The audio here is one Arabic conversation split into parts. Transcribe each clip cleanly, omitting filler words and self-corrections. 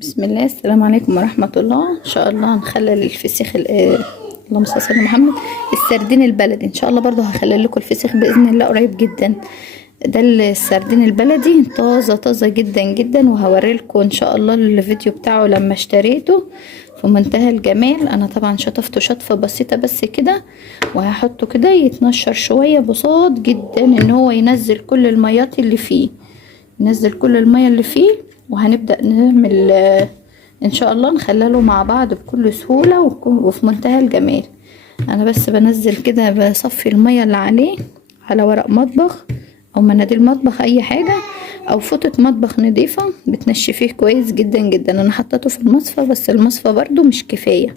بسم الله. السلام عليكم ورحمة الله. ان شاء الله هنخلل الفسيخ اللهم صل على محمد، السردين البلدي. ان شاء الله برضو هخلل لكم الفسيخ باذن الله قريب جدا. ده السردين البلدي طازة طازة جدا جدا، وهوري لكم ان شاء الله الفيديو بتاعه لما اشتريته في منتهى الجمال. انا طبعا شطفته شطفة بسيطة بس كده، وهحطه كده يتنشر شوية بساط جدا ان هو ينزل كل الميات اللي فيه، ننزل كل المية اللي فيه. وهنبدأ نعمل ان شاء الله نخلله مع بعض بكل سهولة وفي منتهى الجمال. انا بس بنزل كده، بصفي المية اللي عليه على ورق مطبخ او مناديل مطبخ، اي حاجة، او فوطة مطبخ نضيفة بتنشفيه كويس جدا جدا. انا حطيته في المصفى، بس المصفى برضو مش كفاية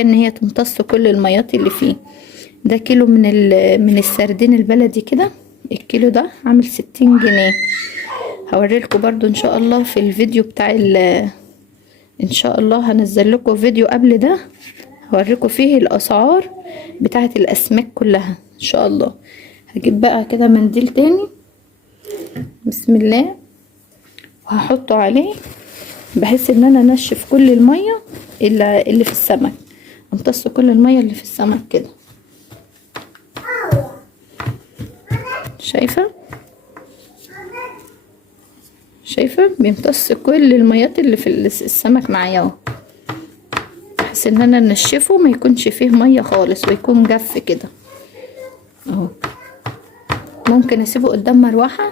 ان هي تمتص كل الميات اللي فيه. ده كيلو من السردين البلدي كده. الكيلو ده عامل 60 جنيه. هوريلكم برضو ان شاء الله في الفيديو بتاع ان شاء الله هنزل لكم فيديو قبل ده هوريكم فيه الاسعار بتاعه الاسماك كلها ان شاء الله. هجيب بقى كده منديل تاني، بسم الله، وهحطه عليه بحيث ان انا انشف كل الميه اللي في السمك، امتص كل الميه اللي في السمك كده. شايفه بيمتص كل الميات اللي في السمك معايا اهو، بحيث ان انا انشفه ما يكونش فيه ميه خالص ويكون جف كده اهو. ممكن اسيبه قدام مروحه،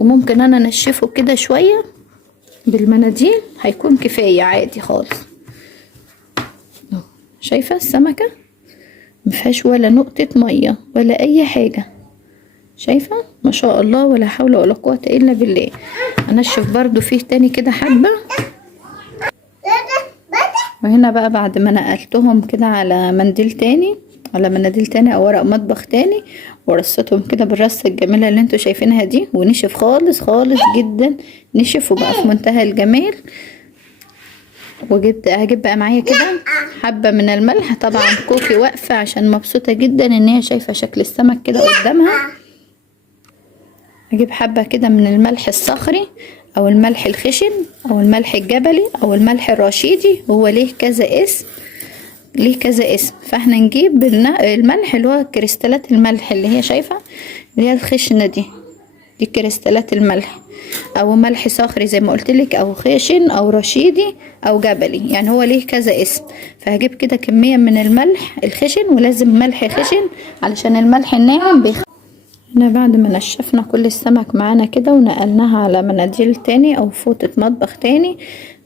وممكن انا انشفه كده شويه بالمناديل، هيكون كفايه عادي خالص اهو. شايفه السمكه مفيهاش ولا نقطه ميه ولا اي حاجه، شايفه ما شاء الله، ولا حول ولا قوه الا بالله. انشف برضو فيه تاني كده حبه. وهنا بقى بعد ما نقلتهم كده على مناديل تاني او ورق مطبخ تاني، ورصتهم كده بالرصة الجميلة اللي انتوا شايفينها دي، ونشف خالص خالص جدا، نشف وبقى في منتهى الجمال. هجيب بقى معايا كده حبة من الملح. طبعا كوكي واقفة عشان مبسوطة جدا ان هي شايفة شكل السمك كده قدامها. هجيب حبة كده من الملح الصخري او الملح الخشن او الملح الجبلي او الملح الرشيدي، هو ليه كذا اسم. فاحنا نجيب الملح اللي هو كريستالات الملح اللي هي شايفة اللي هي الخشنة دي كريستالات الملح، او ملح صخري زي ما قلتلك، او خشن او رشيدي او جبلي، يعني هو ليه كذا اسم. فهجيب كده كمية من الملح الخشن، ولازم ملح خشن علشان الملح الناعم هنا بعد ما نشفنا كل السمك معانا كده ونقلناها على مناديل تاني او فوطة مطبخ تاني،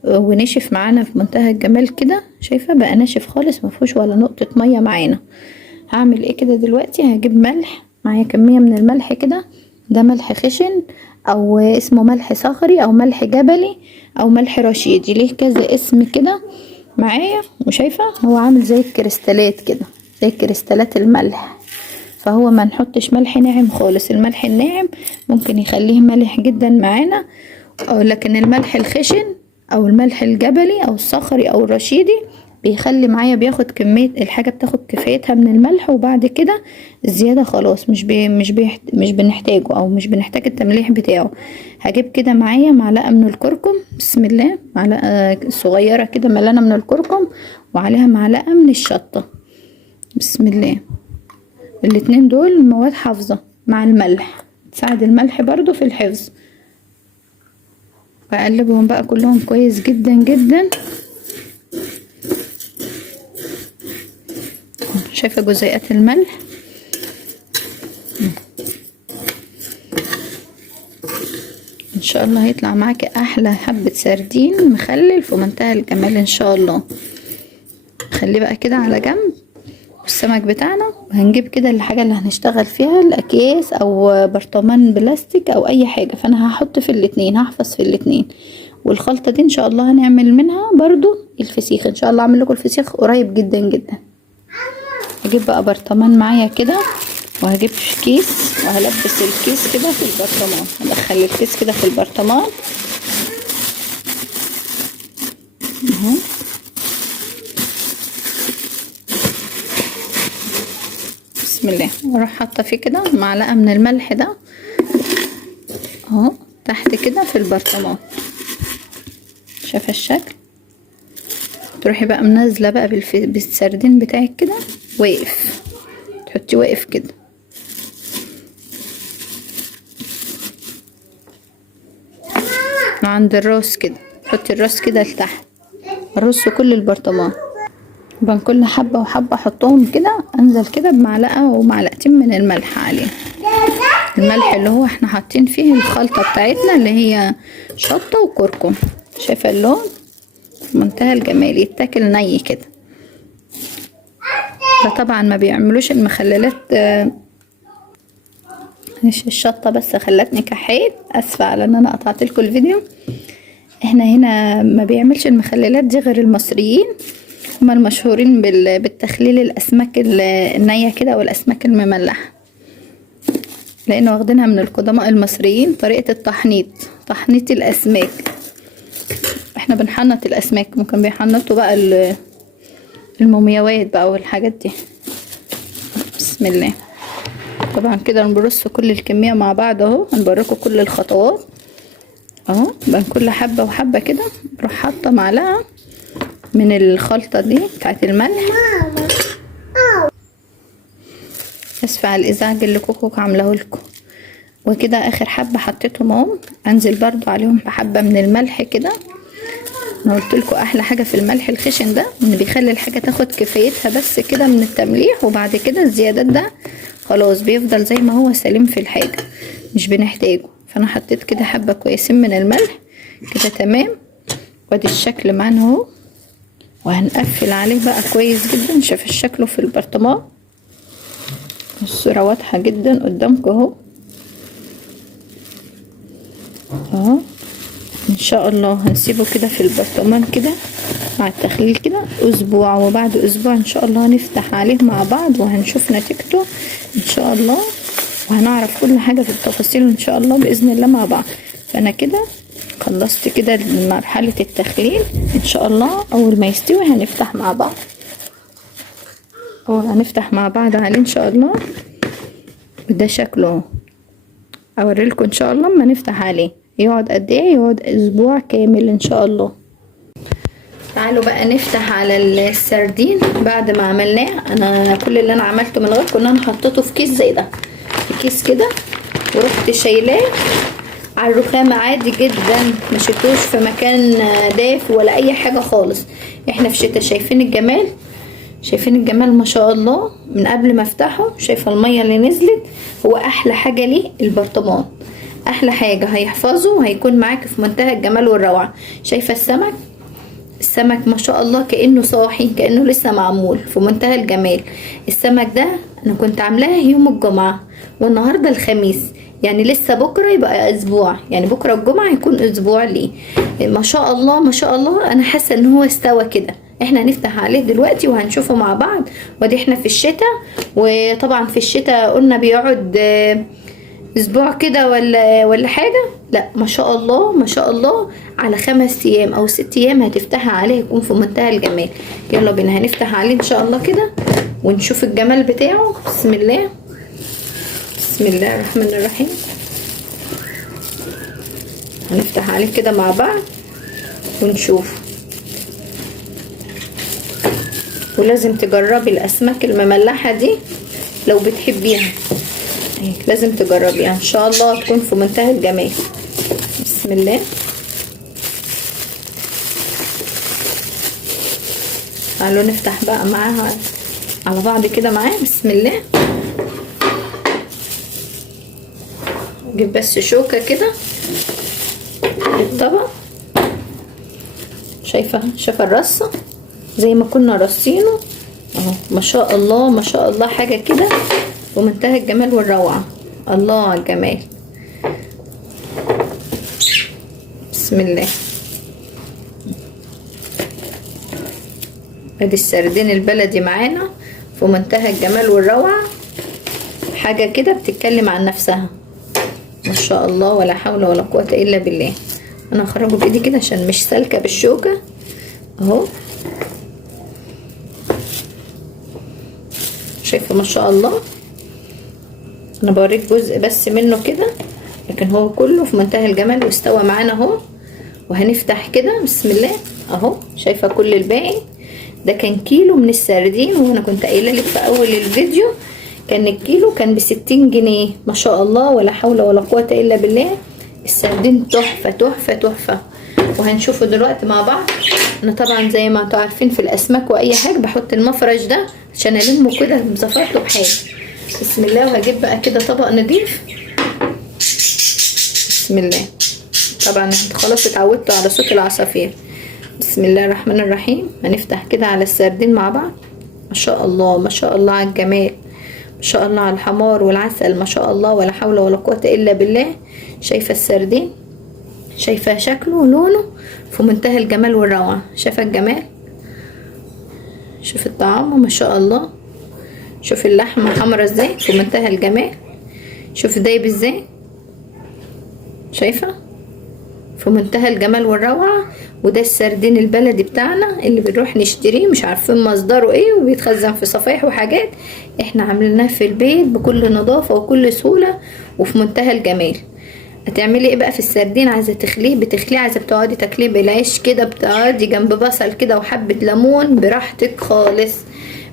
ونشف معانا في منتهى الجمال كده. شايفة بقى ناشف خالص، مفيهوش ولا نقطة مية معانا. هعمل ايه كده دلوقتي؟ هجيب ملح معايا، كمية من الملح كده. ده ملح خشن او اسمه ملح صخري او ملح جبلي او ملح رشيدي، ليه كذا اسم كده معايا. وشايفة هو عامل زي الكريستالات كده، زي كريستالات الملح. فهو ما نحطش ملح ناعم خالص، الملح الناعم ممكن يخليه مالح جدا معانا، لكن الملح الخشن او الملح الجبلي او الصخري او الرشيدي بيخلي معايا، بياخد كمية الحاجة، بتاخد كفايتها من الملح، وبعد كده الزيادة خلاص مش بنحتاجه او مش بنحتاج التمليح بتاعه. هجيب كده معايا معلقة من الكركم، بسم الله، معلقة صغيرة كده ملانة من الكركم، وعليها معلقة من الشطة، بسم الله. الاتنين دول مواد حافظة مع الملح، تساعد الملح برضو في الحفظ. بقلبهم بقى كلهم كويس جدا جدا. شايفة جزيئات الملح ان شاء الله هيطلع معاكي احلى حبة سردين مخلل في منتهى الجمال ان شاء الله. خليه بقى كده على جنب السمك بتاعنا، وهنجيب كده الحاجة اللي هنشتغل فيها، الاكياس او برطمان بلاستيك او اي حاجة. فانا هحط في الاتنين، هحفظ في الاتنين. والخلطة دي ان شاء الله هنعمل منها برضو الفسيخ، ان شاء الله اعمل لكم الفسيخ قريب جدا جدا. هجيب بقى برطمان معايا كده، وهجيب كيس، وهلبس الكيس كده في البرطمان، هدخل الكيس كده في البرطمان اهو. بسم الله. واروح حاطه فيه كده معلقه من الملح ده اهو تحت كده في البرطمان، شايفه الشكل؟ تروحي بقى منزله بقى بالسردين بتاعك كده واقف، تحطيه واقف كده. عند الراس كده، حطي الراس كده لتحت، ارص كل البرطمان. بين كل حبه وحبه احطهم كده، انزل كده بمعلقه ومعلقتين من الملح عليه. الملح اللي هو احنا حاطين فيه الخلطه بتاعتنا اللي هي شطه وكركم. شايفه اللون؟ في منتهى الجمال، يتاكل ني كده. ده طبعا ما بيعملوش المخللات. مش الشطه بس خلتني كحيت، اسفه على ان انا قطعت لكم الفيديو. احنا هنا ما بيعملش المخللات دي غير المصريين، هما المشهورين بالتخليل الاسماك النيه كده والاسماك المملحه، لان واخدينها من القدماء المصريين طريقه تحنيط الاسماك. احنا بنحنط الاسماك، ممكن بيحنطوا بقى المومياوات بقى والحاجات دي. بسم الله. طبعا كده نرص كل الكميه مع بعض اهو، هنوريكم كل الخطوات اهو. بين كل حبه وحبه كده بروح حاطه معلقه من الخلطه دي بتاعت الملح. اسفه على الازعاج اللي كوكو عاملاه لكم. وكده اخر حبه حطيتهم اهو، انزل برضو عليهم بحبه من الملح كده. انا قلت لكم احلى حاجه في الملح الخشن ده ان بيخلي الحاجه تاخد كفايتها بس كده من التمليح، وبعد كده الزيادات ده خلاص بيفضل زي ما هو سليم في الحاجه، مش بنحتاجه. فانا حطيت كده حبه كويسين من الملح كده تمام. وادي الشكل معانا اهو، وهنقفل عليه بقى كويس جدا. شايف الشكل في البرطمان؟ الصوره واضحه جدا قدامكم اهو اهو. ان شاء الله هنسيبه كده في البرطمان كده مع التخليل كده اسبوع، وبعد اسبوع ان شاء الله هنفتح عليه مع بعض وهنشوف نتيجته ان شاء الله، وهنعرف كل حاجة في التفاصيل ان شاء الله باذن الله مع بعض. فانا كده خلصت كده مرحلة التخليل. ان شاء الله اول ما يستوي هنفتح مع بعض، هنفتح مع بعض عليه ان شاء الله. ده شكله اوريلكم ان شاء الله اما نفتح عليه. يقعد قد ايه؟ يقعد اسبوع كامل ان شاء الله. تعالوا بقى نفتح على السردين بعد ما عملناه. انا كل اللي انا عملته من غير ان انا حطيته في كيس زي ده، في كيس كده، ورحت شايلاه على الرخامه عادي جدا، ما شلتوش في مكان دافي ولا اي حاجه خالص. احنا في شتا. شايفين الجمال؟ شايفين الجمال ما شاء الله من قبل ما افتحه؟ شايفه الميه اللي نزلت؟ هو احلى حاجه ليه البرطمان، احلى حاجه هيحفظه وهيكون معاك في منتهى الجمال والروعه. شايفه السمك ما شاء الله كأنه صاحي، كأنه لسه معمول، في منتهى الجمال. السمك ده انا كنت عاملاه يوم الجمعة والنهاردة الخميس، يعني لسه بكرة يبقى اسبوع، يعني بكرة الجمعة يكون اسبوع ليه. ما شاء الله ما شاء الله. انا حاسة ان هو استوى كده. احنا هنفتح عليه دلوقتي وهنشوفه مع بعض. ودي احنا في الشتاء، وطبعا في الشتاء قلنا بيقعد اسبوع كده ولا حاجة. لا ما شاء الله ما شاء الله، على 5 ايام او 6 ايام هتفتحها عليه يكون في منتهى الجمال. يلا بينا هنفتح عليه ان شاء الله كده ونشوف الجمال بتاعه. بسم الله. بسم الله الرحمن الرحيم. هنفتح عليه كده مع بعض ونشوف. ولازم تجربي الاسماك المملحة دي لو بتحبيها، لازم تجربيها ان شاء الله تكون في منتهى الجمال. بسم الله. تعالوا نفتح بقى معاها على بعض كده معاه. بسم الله. نجيب بس شوكة كده للطبق. شايفة الرصة زي ما كنا رصينه اهو. ما شاء الله ما شاء الله، حاجة كده ومنتهى الجمال والروعة. الله على الجمال. بسم الله. ادي السردين البلدي معانا في منتهى الجمال والروعة. حاجة كده بتتكلم عن نفسها ما شاء الله، ولا حول ولا قوة الا بالله. انا هخرجه بايدي كده عشان مش سالكة بالشوكة اهو. شايفة ما شاء الله. انا بوريك جزء بس منه كده، لكن هو كله في منتهى الجمال واستوى معانا اهو. وهنفتح كده بسم الله اهو. شايفه كل الباقي ده كان كيلو من السردين، وانا كنت قايله لك في اول الفيديو كان الكيلو كان ب60 جنيه. ما شاء الله ولا حول ولا قوه الا بالله. السردين تحفه تحفه تحفه. وهنشوفه دلوقتي مع بعض. انا طبعا زي ما انتوا عارفين في الاسماك واي حاجه بحط المفرش ده عشان المه كده بزفرته بحاجه. بسم الله. وهجيب بقى كده طبق نضيف. بسم الله. طبعا انتوا خلاص اتعودتوا على صوت العصافير. بسم الله الرحمن الرحيم. هنفتح كده على السردين مع بعض. ما شاء الله ما شاء الله على الجمال، ما شاء الله على الحمار والعسل، ما شاء الله ولا حول ولا قوه الا بالله. شايفه السردين، شايفه شكله ولونه في منتهى الجمال والروعه. شايفه الجمال، شوف الطعام ما شاء الله. شوف اللحمه حمرا ازاي في منتهى الجمال. شوف دايب ازاي، شايفه في منتهى الجمال والروعه. وده السردين البلدي بتاعنا اللي بنروح نشتريه مش عارفين مصدره ايه، وبيتخزن في صفايح وحاجات. احنا عامليناه في البيت بكل نظافه وكل سهوله وفي منتهى الجمال. هتعملي ايه بقى في السردين؟ عايزه تخليه بتخليه، عايزه بتقعدي تاكليه بالعيش كده، بتقعدي جنب بصل كده وحبه ليمون براحتك خالص.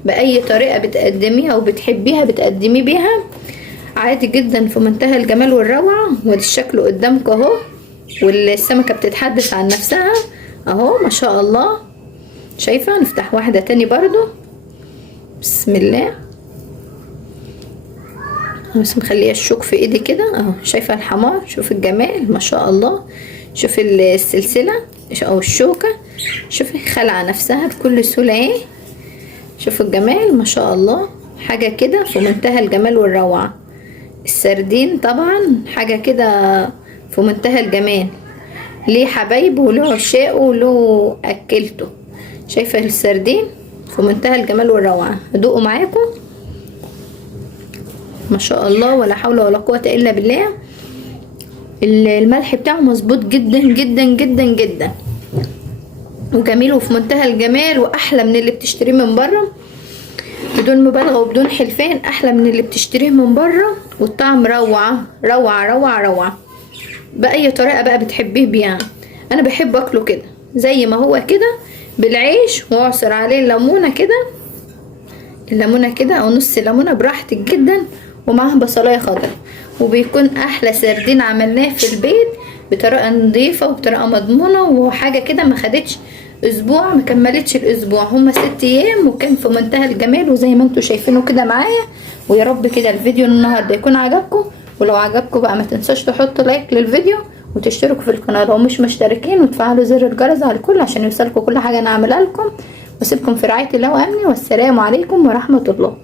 باي طريقه بتقدميها وبتحبيها بتقدمي بيها عادي جدا في منتهى الجمال والروعه. وادي الشكل قدامك اهو، والسمكه بتتحدث عن نفسها اهو ما شاء الله. شايفه؟ نفتح واحده تاني برضو. بسم الله. بس مخليه الشوك في ايدي كده اهو. شايفه الحمار؟ شوف الجمال ما شاء الله. شوف السلسله او الشوكه، شوفي خلع نفسها بكل سهوله اهي. شوف الجمال ما شاء الله. حاجه كده في منتهى الجمال والروعه. السردين طبعا حاجه كده في منتهى الجمال، ليه حبايبه وله عشاقه وله اكلته. شايفه السردين في منتهى الجمال والروعه. هدوقه معاكم ما شاء الله ولا حول ولا قوه الا بالله. الملح بتاعه مظبوط جدا جدا جدا جدا وجميل وفي منتهى الجمال، واحلى من اللي بتشتريه من بره بدون مبالغه وبدون حلفان. احلى من اللي بتشتريه من بره، والطعم روعه روعه روعه روعه. باي طريقه بقى بتحبيه بيها. انا بحب اكله كده زي ما هو كده بالعيش، واعصر عليه الليمونه كده، الليمونه كده او نص ليمونه براحتك جدا، ومعاها بصلايه خضراء. وبيكون احلى سردين عملناه في البيت بطريقه نظيفه وبطريقه مضمونه، وحاجه كده ما خدتش اسبوع، ما كملتش الاسبوع، هما 6 ايام، وكان في منتهى الجمال وزي ما انتوا شايفينه كده معايا. ويا رب كده الفيديو النهارده يكون عجبكم. ولو عجبكم بقى ما تنسوش تحطوا لايك للفيديو وتشتركوا في القناه لو مش مشتركين، وتفعلوا زر الجرس على الكل عشان يوصلكم كل حاجه انا اعملها لكم. واسيبكم في رعايه الله وامنه، والسلام عليكم ورحمه الله.